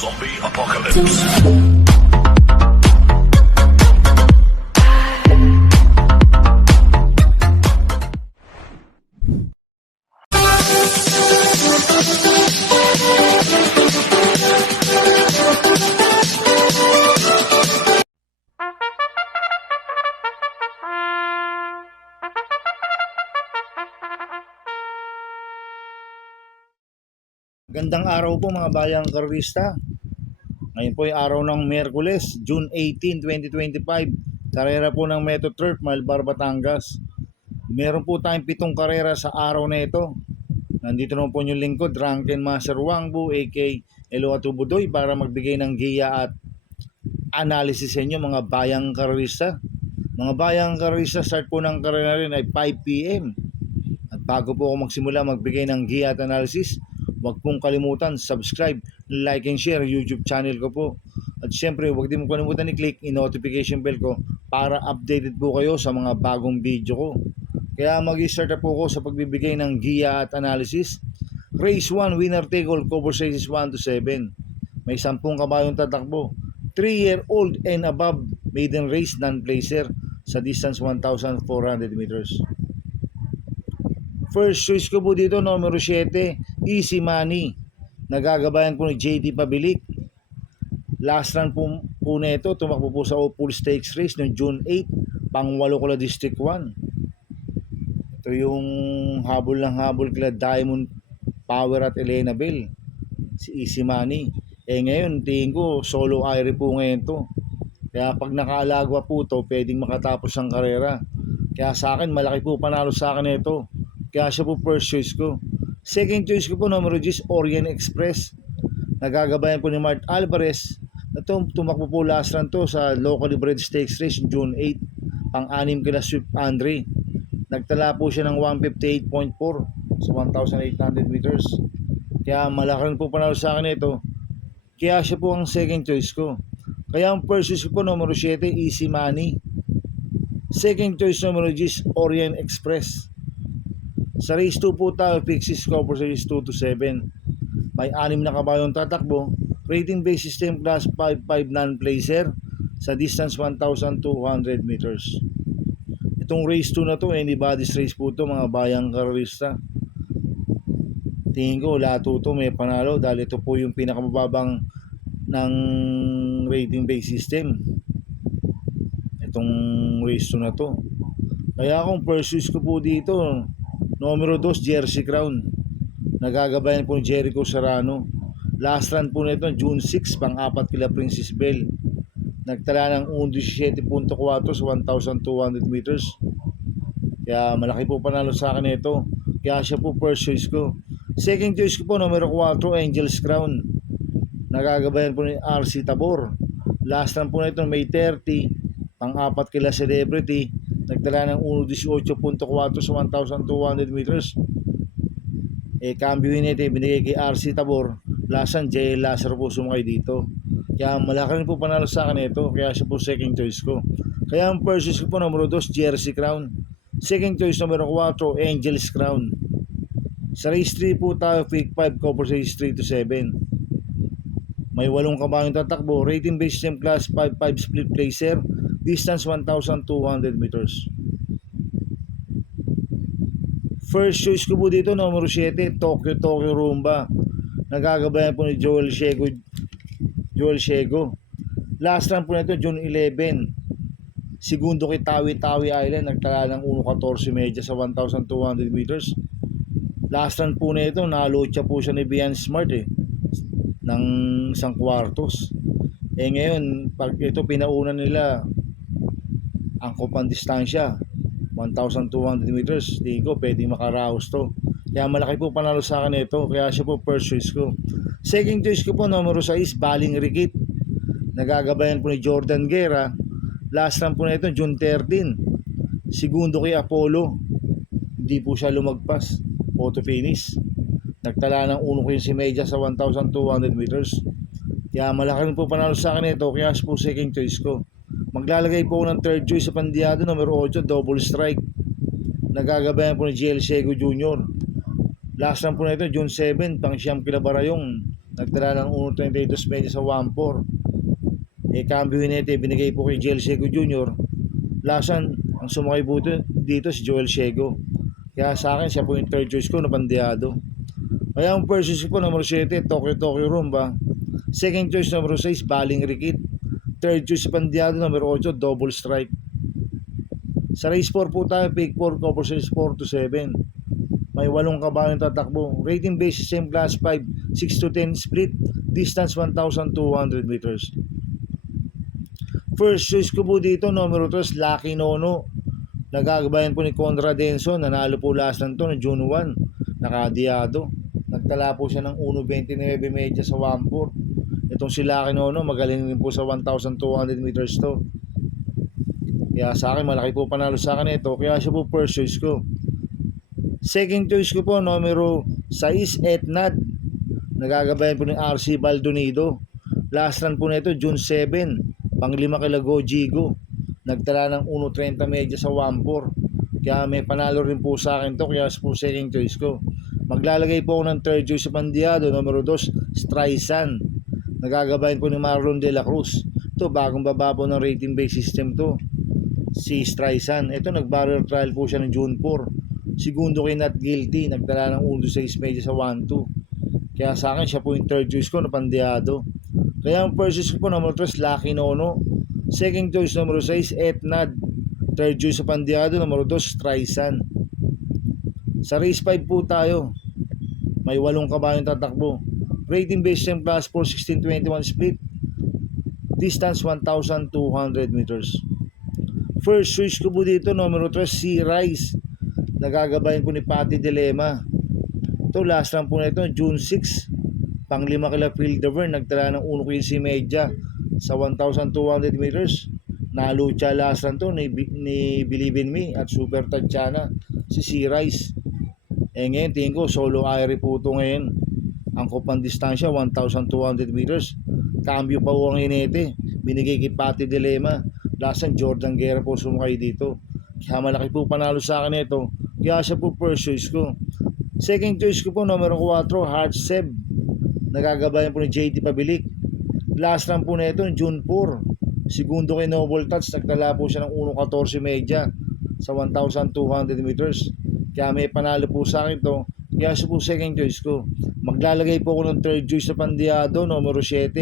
Zombie Apocalypse. Gandang araw po mga bayang karista. Ngayon po ay araw ng Miyerkules, June 18, 2025. Karera po ng Metro Turf, Malbar, Batangas. Meron po tayong 7 karera sa araw na ito. Nandito naman po yung lingkod, Drunken Master Wangbu, aka Elo Atubudoy, para magbigay ng giya at analysis sa inyo mga bayang karista. Mga bayang karista, start po ng karera rin ay 5 PM. At bago po ako magsimula magbigay ng giya at analysis, huwag pong kalimutan subscribe, like and share YouTube channel ko po. At syempre huwag din mo kalimutan i-click yung notification bell ko para updated po kayo sa mga bagong video ko. Kaya mag-start na po ako sa pagbibigay ng giya at analysis. Race 1, winner take all, cover sizes 1 to 7. May 10 kabayong tatakbo. 3-year-old and above, maiden race, non-placer sa distance 1,400 meters. First choice ko po dito, numero 7, Easy Money. Nagagabayan po ni JT Pabilik. Last run po na ito, tumakbo po sa Opal Stakes Race noong June 8, pang-8 ko District 1. Ito yung habol ng habol kila Diamond Power at Elena Bell, si Easy Money. Ngayon, tingin ko, solo Irie po ngayon to. Kaya pag nakaalagwa po to, pwedeng makatapos ang karera. Kaya sa akin, malaki po panalo sa akin ito. Kaya siya po first choice ko. Second choice ko po, numero 10, Orient Express. Nagagabayan po ni Mart Alvarez. Ito, tumakbo po last run to sa locally bred stakes race June 8. Pang-6 kila Swift Andre. Nagtala po siya ng 158.4 sa 1,800 meters. Kaya malaki rin po panalo sa akin ito. Kaya siya po ang second choice ko. Kaya ang first choice ko po, numero 7, Easy Money. Second choice, numero 10, Orient Express. Sa race 2 po tayo, fixes cover sa race 2 to 7. May 6 na kabayong tatakbo. Rating based system class 5-5 non-placer sa distance 1,200 meters. Itong race 2 na to, anybody's race po to mga bayang karista. Tingin ko lahat to may panalo dahil ito po yung pinakamababang ng rating based system. Itong race 2 na to. Kaya kung first choice ko po dito, numero 2, Jersey Crown. Nagagabayan po ni Jericho Serrano. Last run po nito, June 6, pang-4 kila Princess Bell. Nagtala ng 1.17.4 sa 1,200 meters. Kaya malaki po panalo sa akin ito. Kaya siya po first choice ko. Second choice ko po, numero 4, Angel's Crown. Nagagabayan po ni RC Tabor. Last run po nito, May 30, pang-4 kila Celebrity. Nagdala ng 1.18.4 sa 1,200 meters. Cambio nito, binigay kay RC Tabor. Lasan, JL Lazaro po sumakay dito. Kaya malaki rin po panalo sa akin ito. Kaya siya po second choice ko. Kaya ang first choice ko po, numero 2, Jersey Crown. Second choice, numero 4, Angel's Crown. Sa race 3 po tayo, Fake 5, cover sa race 3 to 7. May 8 kabayong tatakbo. Rating based system class 5-5 split placer. Distance 1,200 meters. First choice ko po dito, numero 7, Tokyo Rumba. Nagagabayan po ni Joel Shego. Last run po nito, June 11. Segundo kay Tawi Island. Nagtala ng 1.14 medya sa 1,200 meters. Last run po nito, nalotsa po siya ni Bian Smart ng 1 kwartos. Ngayon, pag ito pinauna nila, ang kupang distansya 1,200 meters, tingin ko pwedeng makaraos to. Kaya malaki po panalo sa akin ito. Kaya siya po first choice ko. Second choice ko po, numero 6, Baling Rikit. Nagagabayan po ni Jordan Guerra. Last run po na ito, June 13. Segundo kay Apollo. Hindi po siya lumagpas. Photo finish. Nagtala ng 1.15 medya sa 1,200 meters. Kaya malaki rin po panalo sa akin ito. Kaya siya po second choice ko. Maglalagay po ng third choice sa Pandiado, numero 8, Double Strike. Nagagabayan po ni GL Shego Jr. Last run po na ito, June 7, pang siyam kila Barayong. Nagtala ng 1.32 medya sa 1.4. Cambio Hinete, binigay po kay Joel Ciego Jr. Lasan, ang sumakay po dito si Joel Ciego. Kaya sa akin, siya po yung third choice ko na Pandiado. Kaya ang first choice ko, number 7, Tokyo Rumba. Second choice, number 6, Baling Rikit. Third choice sa Pandiado, number 8, Double Strike. Sa race 4 po tayo, pick 4, cover series 4 to 7. May 8 kabayo yung tatakbo. Rating basis, same class 5, 6 to 10 split. Distance 1,200 meters. First choice ko po dito, numero 3, Lucky Nono. Nagagabayan po ni Conrad Denson. Nanalo po last lang to ng June 1. Nakadiyado. Nagtala po siya ng 1.29 medya sa 1.4. Itong si Lucky Nono, magaling rin po sa 1,200 meters to. Kaya sa akin, malaki po panalo sa akin ito. Kaya siya po first choice ko. Second choice ko po, numero 6, Etnad. Nagagabayan po ni RC Baldonido. Last run po nito, June 7. Pang-5 kila Gojigo. Nagtala ng 1.30 medya sa 1.4. Kaya may panalo rin po sa akin to. Kaya po second choice ko. Maglalagay po ako ng third choice sa Pandiado. Numero 2, Streisand. Nagagabayan po ni Marlon De La Cruz. Ito, bagong baba po ng rating based system to. Si Streisand. Ito, nag-barrier trial po siya ng June 4. Segundo kay Not Guilty. Nagtala ng 1.6 medya sa 1.2. Kaya sa akin, siya po yung third choice ko na Pandiado. Kaya ang first choice ko po, number 3, Lucky Nono. Second choice, number 6, Etnad. Third choice sa Pandiado, number 2, Streisand. Sa race 5 po tayo. May 8 kabayong tatakbo. Rating based same class 4, 16-21 split. Distance 1,200 meters. First choice ko po dito, number 3, Sea Rise. Nagagabayan po ni Patty Dilema. Ito, last lang po na ito, June 6. Pang-5 kila Fildever, nagtala ng 1.15 medya sa 1,200 meters. Nalucha last run to ni Believe in Me at Super Tatiana, si Sea Rise. Ngayon, tingin ko, solo airi po ito ngayon. Ang kupang distansya, 1,200 meters. Cambio pa po ang Hinete. Binigay kay Patty Dilema. Last run, Jordan Guerra po sumakay dito. Kaya malaki po panalo sa akin ito. Kaya siya po first choice ko. Second choice ko po, numero 4, Heart Seb. Nagagabayan po ni JT Pabilik. Last run po na ito, June 4. Segundo kay Noble Touch, nagtala po siya ng 1.14 medya sa 1,200 meters. Kaya may panalo po sa akin ito. Kaya siya po second choice ko. Maglalagay po ako ng third choice sa Pandiado, numero 7,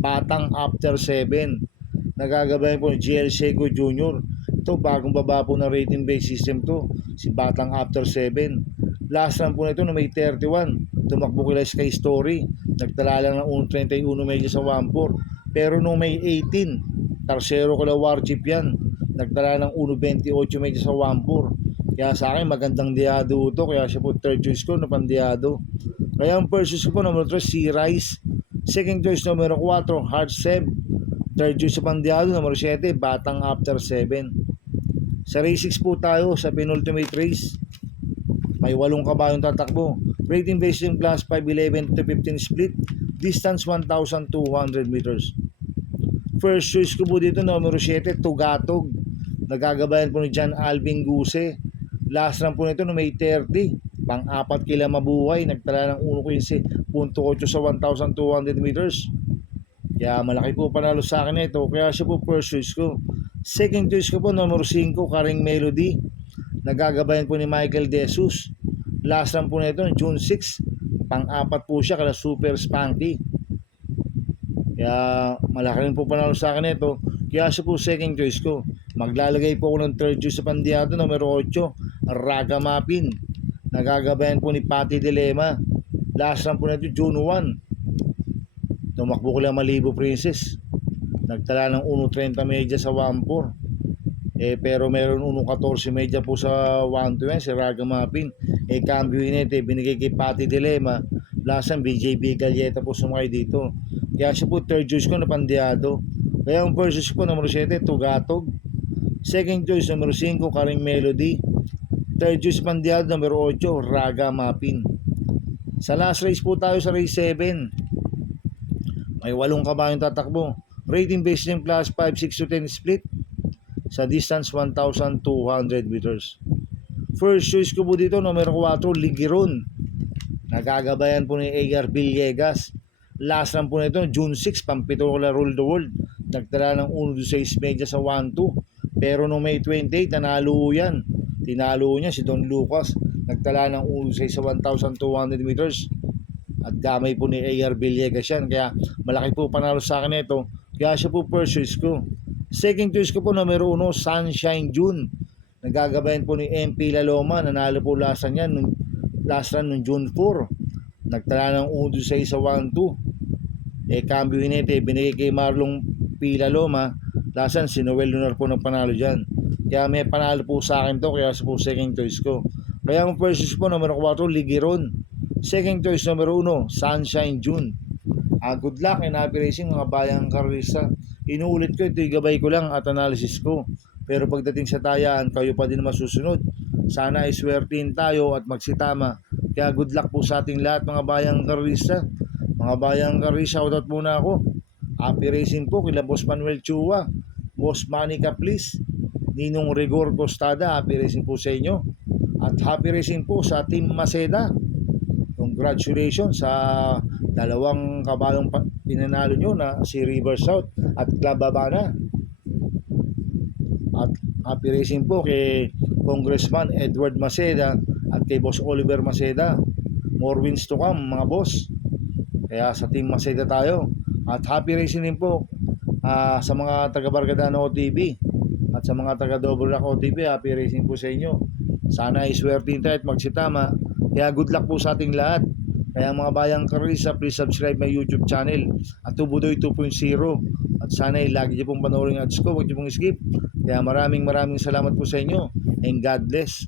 Batang After 7. Nagagabayan po ni GL Ciego Jr. Ito, bagong baba po na rating based system to. Si Batang After 7. Last run po na ito na may 31. Tumakbo kila Sky Story. Nagtala lang ng 1.31 medya sa 1.4. Pero nung may 18, tarsero kila Warchip yan. Nagtala ng 1.28 medya sa 1.4. Kaya sa akin, magandang diado ito. Kaya siya po third choice ko na Pandiado. Kaya ang first choice ko po, number 3, Sea Rise. Second choice, numero 4, Heart Seb. Third choice sa Pandiado, numero 7, Batang After 7. Sa race 6 po tayo, sa penultimate race. May 8 kabayong tatakbo. Rating based in class 5, 11 to 15 split. Distance 1,200 meters. First choice ko po dito, numero 7, Tugatog. Nagagabayan po ni John Alvin Guse. Last run po nito no may 30. Pang-4 kila Mabuhay. Nagtala ng 1.8 sa 1,200 meters. Kaya malaki po panalo sa akin ito. Kaya siya po first choice ko. Second choice ko po, numero 5, Karing Melody. Nagagabayan po ni Michael De Jesus. Last run po nito, June 6. Pang-4 po siya kala Super Spunky. Kaya malaki rin po panalo sa akin ito. Kaya siya po second choice ko. Maglalagay po ako ng third choice sa Pandiado, numero 8, Raga Mapin. Nagagabayan po ni Patty Dilema. Last run po nito, June 1. Tumakbo ko lang Malibu Princess. Nagtala ng 1.30 medya sa 1.4. Pero meron 1.14 medya po sa 1.2 si Raga Mapin. Cambio Hinete, binigay kay Patty Dilema. Last time, BJB Galleta po sumakay dito. Kaya siya po third choice ko na Pandiado. Kaya ang first choice ko, numero 7, Tugatog. Second choice, numero 5, Karing Melody. Third choice, Pandiado, numero 8, Raga Mapin. Sa last race po tayo sa race 7. May 8 kabayong tatakbo. Rating based in class 5, 6 to 10 split. Sa distance 1,200 meters. First choice ko po dito, numero 4, Ligiron. Nagagabayan po ni AR Villegas. Last run po nito, June 6, pampito ko na Rule the World. Nagtala ng 1.16 media sa 1-2. Pero noong May 28, nanalo yan. Tinalo niya si Don Lucas. Nagtala ng 1.16 sa 1,200 meters. At gamay po ni A.R. Villegas yan. Kaya malaki po panalo sa akin ito. Kaya siya po first choice ko. Second choice ko po, numero 1, Sunshine June. Nagagabayan po ni MP Laloma. Nanalo po last run yan. Last run nung June 4. Nagtala ng 1.16 sa 1-2. Cambio hinete. Binigay kay Marlon P. Laloma. Last run, si Noel Lunar po ng panalo dyan. Kaya may panalo po sa akin to. Kaya sa po second choice ko. Kaya ang first choice po, numero 4, Ligiron. Second choice, numero 1, Sunshine June. Good luck and happy racing mga bayang karista. Inuulit ko, ito gabay ko lang at analysis ko. Pero pagdating sa tayaan, kayo pa din masusunod. Sana ay swertihin tayo at magsitama. Kaya good luck po sa ating lahat mga bayang karista. Mga bayang karista, shoutout muna ako. Happy racing po kila Boss Manuel Chua, Boss Manny Caplis, Ninong Rigor Costada. Happy racing po sa inyo. At happy racing po sa Team Maceda. Congratulations sa dalawang kabayong pinanalo nyo na si River South at Club Habana. At happy racing po kay Congressman Edward Maceda at kay Boss Oliver Maceda. More wins to come mga boss. Kaya sa Team Maceda tayo. At happy racing din po sa mga taga Bargadana OTV at sa mga taga Double Rock OTV. Happy racing po sa inyo. Sana iswertin tayo at magsitama. Kaya good luck po sa ating lahat. Kaya mga bayang karisa, please subscribe my YouTube channel at Tubudoy 2.0. At sana lagi niyo pong panoorin ang ads ko, huwag niyo pong skip. Kaya maraming salamat po sa inyo and God bless.